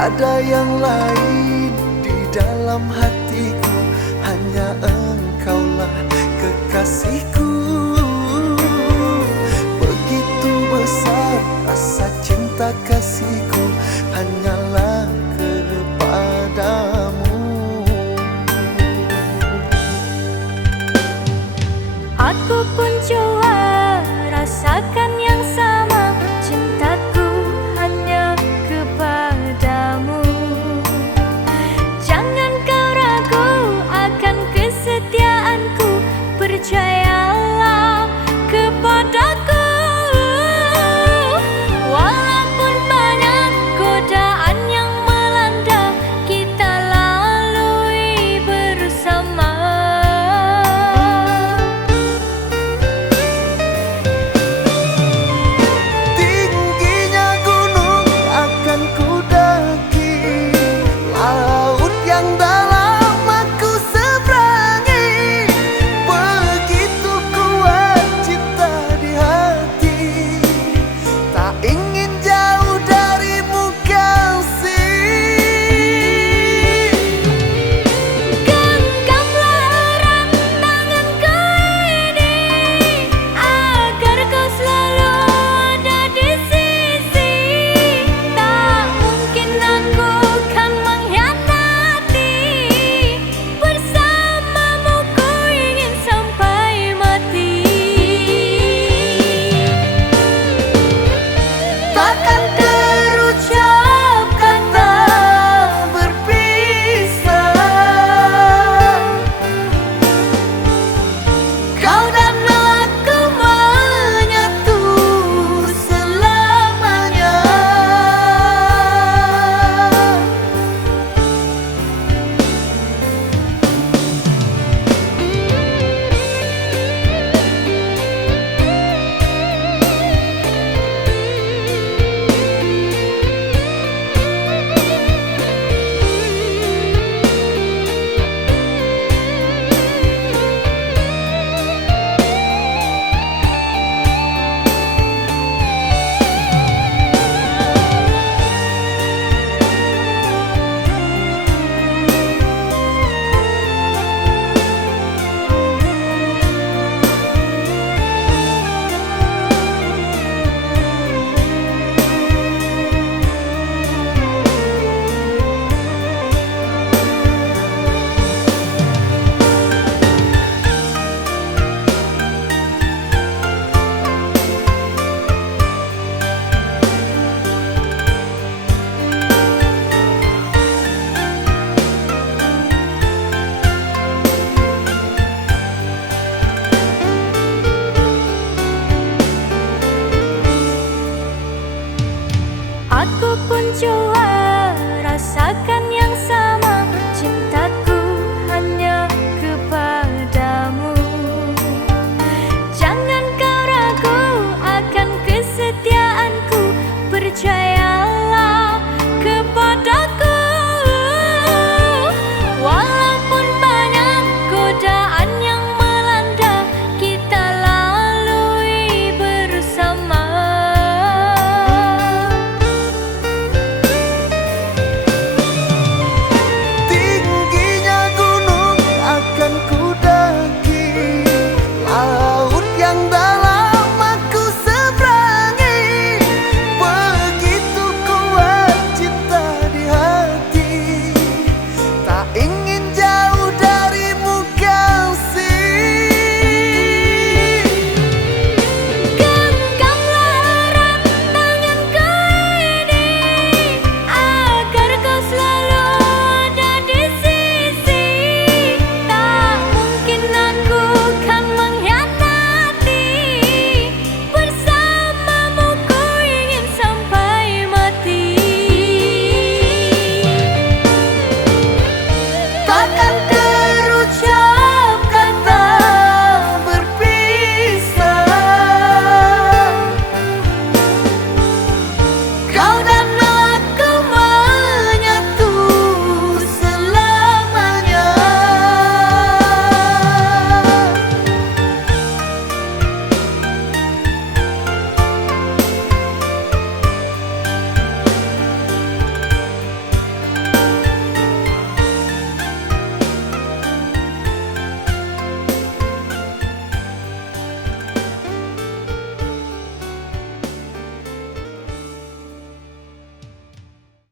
Tiada yang lain di dalam hatiku, hanya engkaulah kekasihku. Begitu besar rasa cinta kasihku, hanyalah kepadamu. Aku pun coba rasakan yang sama, cintaku hanya kepadamu. Jangan kau ragu akan kesetiaanku, percayalah kepadaku. Walaupun banyak godaan yang melanda, kita lalui bersama. Tingginya gunung akan kudaki, laut yang dalam aku seberangi. Begitu kuat cinta di hati, tak ingin jauh darimu kasih. Genggamlah erat tanganku ini, agar kau selalu ada di sisi. Tak mungkin aku kan mengkhianati, bersamamu ku ingin sampai mati. Takkan terucap kata berpisah, kau dan aku menyatu selamanya. Aku pun coba rasakan